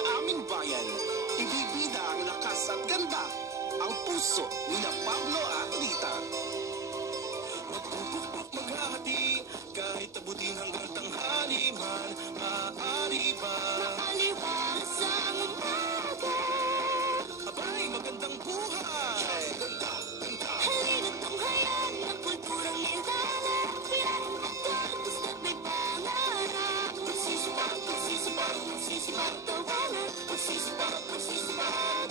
sa aming bayan. Ibibida ang lakas at ganda, ang puso ni Pablo at Rita. Magpupukpok maghahati, kahit abutin hanggang tanghali man, maaari ba? Makaliwas ang umaga. Abay, magandang buhay! Ganda, ganda! Halina't tunghayan ng kulturang nilalang, bilang pagkatos na may pangarap. Magsisipat, magsisipat, magsisipat, tawanan, magsisipat, magsisipat.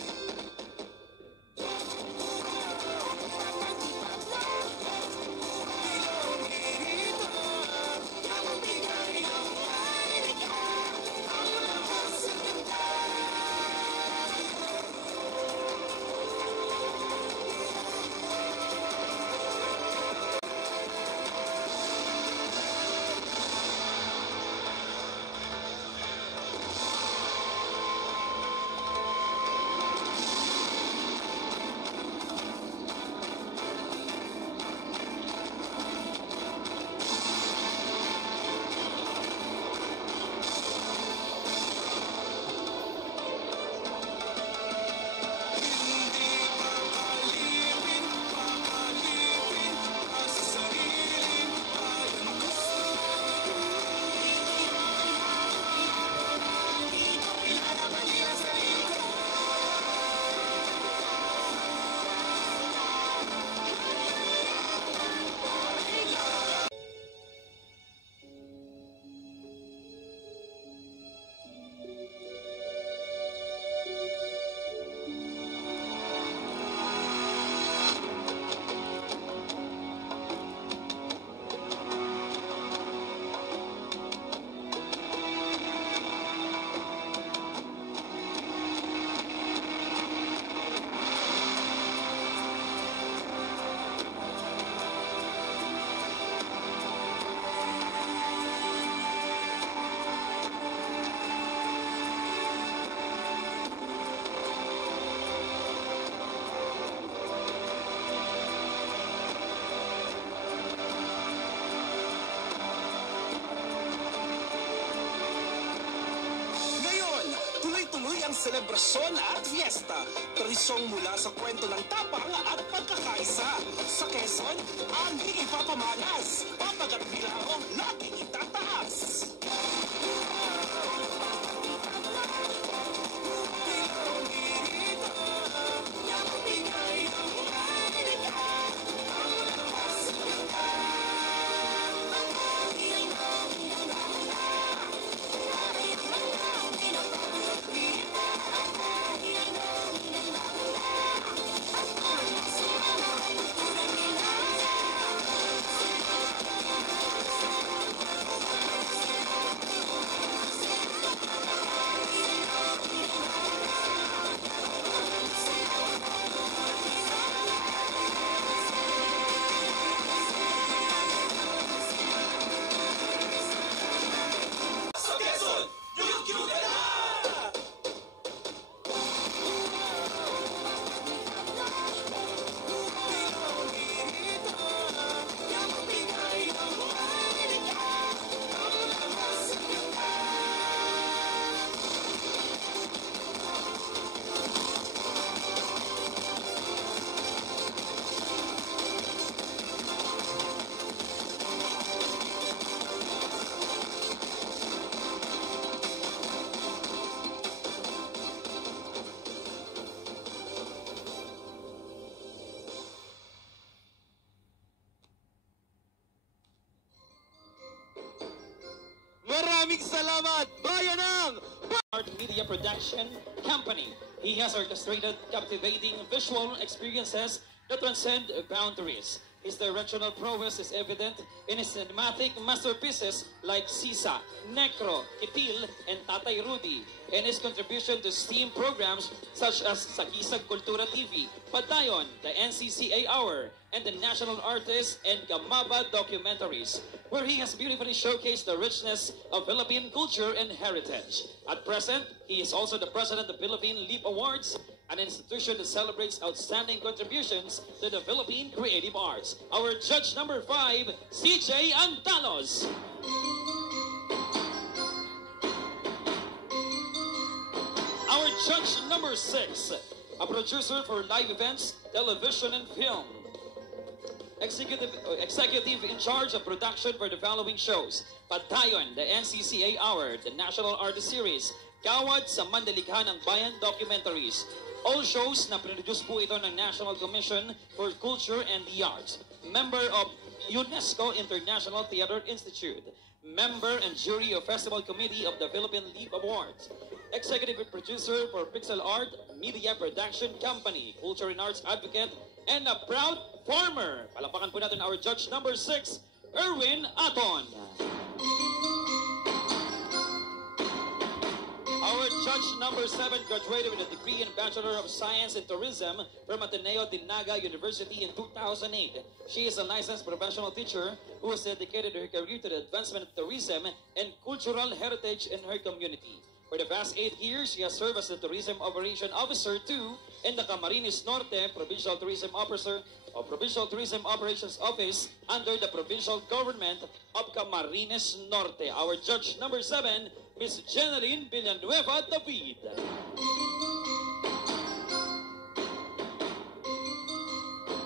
Selebrasyon at fiesta, tradisyong mula sa kwento ng tapang at pagkakaisa. Sa Quezon, ang ipapamalas, papagat bilao, laging itataas. Maraming salamat, Bayanang! Art Media Production Company. He has orchestrated captivating visual experiences that transcend boundaries. His directional prowess is evident in his cinematic masterpieces like Sisa, Necro, Itil, and Tatay Rudy, and his contribution to STEAM programs such as Sagisag Kultura TV, Padayon, the NCCA Hour, and the National Artist and Gamaba documentaries, where he has beautifully showcased the richness of Philippine culture and heritage. At present, he is also the president of Philippine Leap Awards, an institution that celebrates outstanding contributions to the Philippine creative arts. Our judge number 5, CJ Antalos. judge number 6, a producer for live events, television, and film. Executive in charge of production for the following shows: Padayon, the NCCA Hour, the National Artist Series, Kawad sa Mandalikha ng Bayan Documentaries. All shows na produce po ito ng National Commission for Culture and the Arts. Member of UNESCO International Theater Institute. Member and jury of Festival Committee of the Philippine League Awards. Executive producer for Pixel Art Media Production Company, culture and arts advocate, and a proud farmer. Palapakan po natin our judge number 6, Erwin Aton. Our judge number 7 graduated with a degree in Bachelor of Science in Tourism from Ateneo de Naga University in 2008. She is a licensed professional teacher who has dedicated her career to the advancement of tourism and cultural heritage in her community. For the past 8 years, she has served as the Tourism Operation Officer 2 in the Camarines Norte Provincial Tourism Officer of Provincial Tourism Operations Office under the Provincial Government of Camarines Norte. Our judge number 7, Miss Jeneline Villanueva David.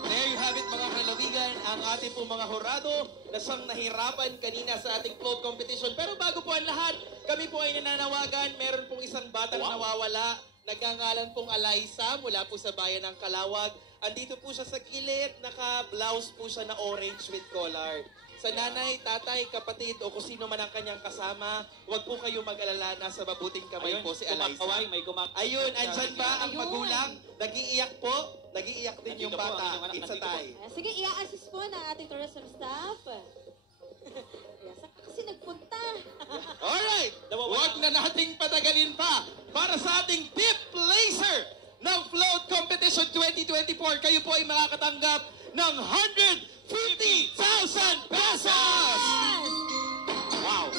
There you have it, mga kalawigan, ang ating pong mga horado na siyang nahirapan kanina sa ating float competition. Pero bago po ang lahat, kami po ay nananawagan. Meron pong isang batang nawawala. Nagngangalan pong Alaysa mula po sa bayan ng Calawag. Andito po siya sa gilid, naka-blouse po siya na orange with collar. Sa nanay, tatay, kapatid, o kung sino man ang kanyang kasama, huwag po kayo mag-alala, nasa mabuting kamay po si Alaysa. Ayun, andyan ba ang magulang? Nag-iiyak po? Nag-iiyak din yung bata. It's a tie. Sige, i-assist po ng ating tourism staff. Saan ka kasi nagpunta? Alright, huwag na nating patagalin pa. Para sa ating tip placer ng Float Competition 2024, kayo po ay makakatanggap ng 150,000 pesos! Wow!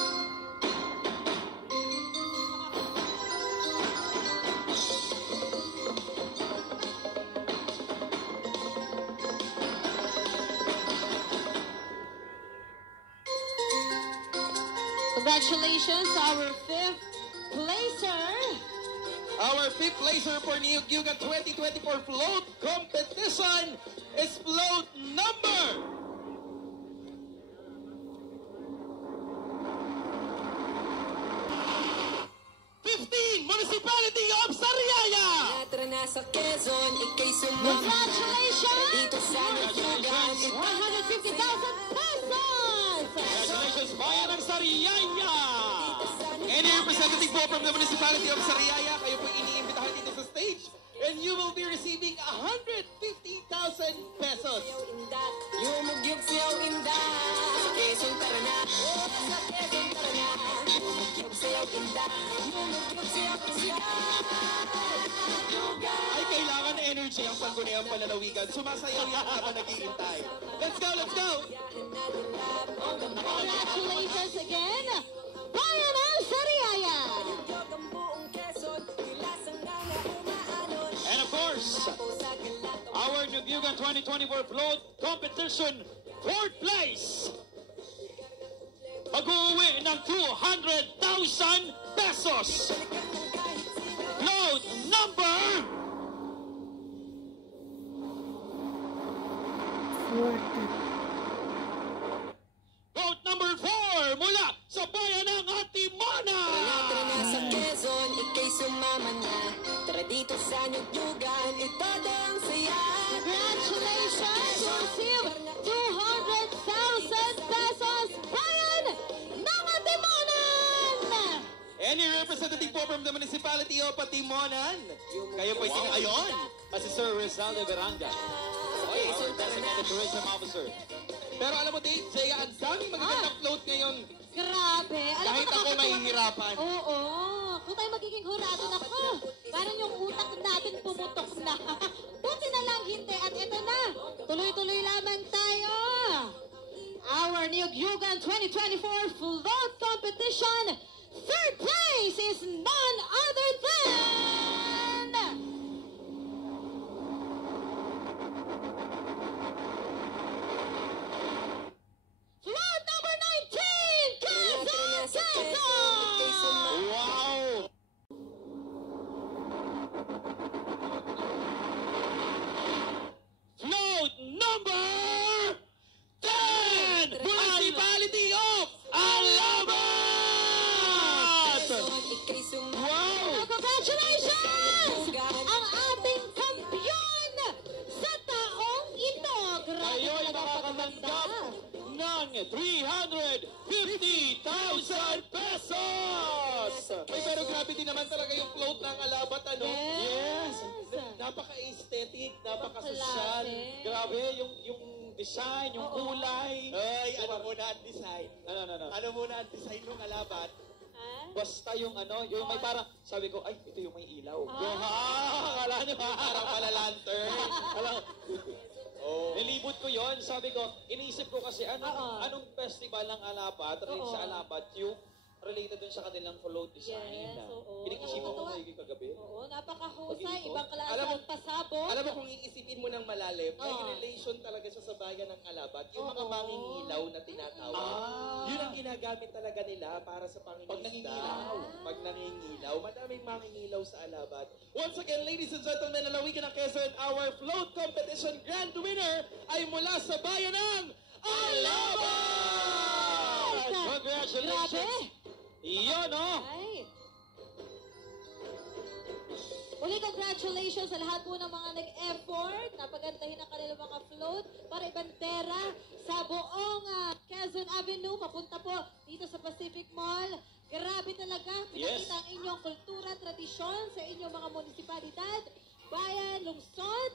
Congratulations, our 5th placer. Our 5th placer for Niyog Yuga 2024 Float Competition is float number 15, Municipality of Sariaya! Congratulations! Congratulations! 150,000 pesos! Congratulations, Bayan ng Sariaya! Any representative po from the Municipality of Sariaya, kayo po iniimbitahan dito sa stage, and you will be receiving 150,000 pesos. Yumugyug siyaw inda sa Quezon tara na. Sa Quezon tara na. Yumugyug siyaw inda. Yumugyug siyaw inda. Ay, kailangan energy ang sangguniang panlalawigan. Sumasayaw yan habang nag-iintay. Let's go, let's go! Congratulations again, Bayan ng Sariaya! And of course, our Nubugan 2024 Float Competition 4th place. Mag-uwi ng 200,000 pesos. Float number 4 mula sa bayan ng Atimona. Tara na sa Quezon, ikay sumama na. Tara dito sa Nubugan, ito ang saya. Congratulations! Receive 200,000 pesos, Bayan ng Atimonan! Any representative po from the Municipality of Patimonan? Kayo po isin... Ayun! Si Sir Rizal de Veranga, our designated tourism officer. Pero alam mo, Dave, Jay, ang daming magagandang float ngayon. Grabe! Alam Kahit mo, ako nakakatuwa- mahihirapan. Oo. Kung tayo magiging hurado na ko, parang yung utak natin pumutok na. Buti na lang hindi. At ito na, tuloy-tuloy lamang tayo. Our Niyog-Yugan 2024 Float Competition 3rd place is none other than... Float number 19, Quezon! Wow! sosyal. Klase. Grabe, yung design, yung Oo. kulay. Ay, ano muna ang design? Ano. Ano muna ang design ng alabat? Ha? Basta yung yung may parang, sabi ko, ay, ito yung may ilaw. Ah. Yung, akala nyo ha? Parang pala lantern. Alam, Oh. nilibot ko yon. Sabi ko, iniisip ko kasi, Oo. anong festival ng alabat, related Oo. sa alabat, yung related dun sa kanilang float design. Yes, oo. Pinag-isipan ko Nakakatuwa. magiging kagabi. Oo, napakahusay. Pag-iikot. Ibang klase Alam mo- ang pasabog. Alam mo kung iisipin mo ng malalim, may Oo. relation talaga siya sa bayan ng Alabat. Yung mga Oo. mangingilaw na tinatawag. Ah. Yun ang ginagamit talaga nila para sa pangingisda. Pag nangingilaw. Pag nangingilaw. Madaming mangingilaw sa Alabat. Once again, ladies and gentlemen, nalawigan ng Quezon, our float competition grand winner ay mula sa bayan ng Alabat! Congratulations! Grabe! Yun, oh! Ay. Uli, congratulations sa lahat po ng mga nag-effort na pagandahin ang kanilang mga float para ibantera sa buong Quezon Avenue. Papunta po dito sa Pacific Mall. Grabe talaga. Yes. Pinakita ang inyong kultura, tradisyon sa inyong mga munisipalidad, bayan, lungsod.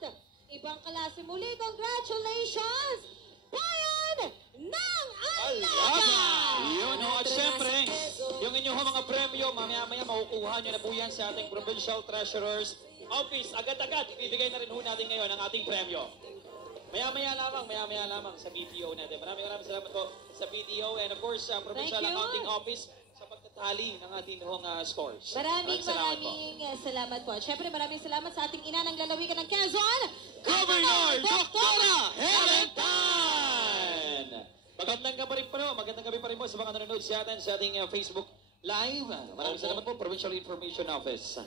Ibang klase muli. Congratulations! Bayan ng Alabat! Yun, oh, at syempre, yung inyong mga premyo, mamaya-maya makukuha nyo na po yan sa ating Provincial Treasurer's Office. Agad-agad, ibibigay na rin ho natin ngayon ang ating premyo. Maya-maya lamang sa BDO natin. Maraming salamat po sa BDO and of course sa Provincial Thank you. Accounting Office sa pagtatali ng ating scores. Maraming salamat po. salamat po. At syempre maraming salamat sa ating ina ng lalawigan ng Quezon, Governor Dr. Helen Tan! Magandang gabi pa rin po sa mga nanonood sa atin sa ating Facebook Live. Maraming salamat po, Provincial Information Office.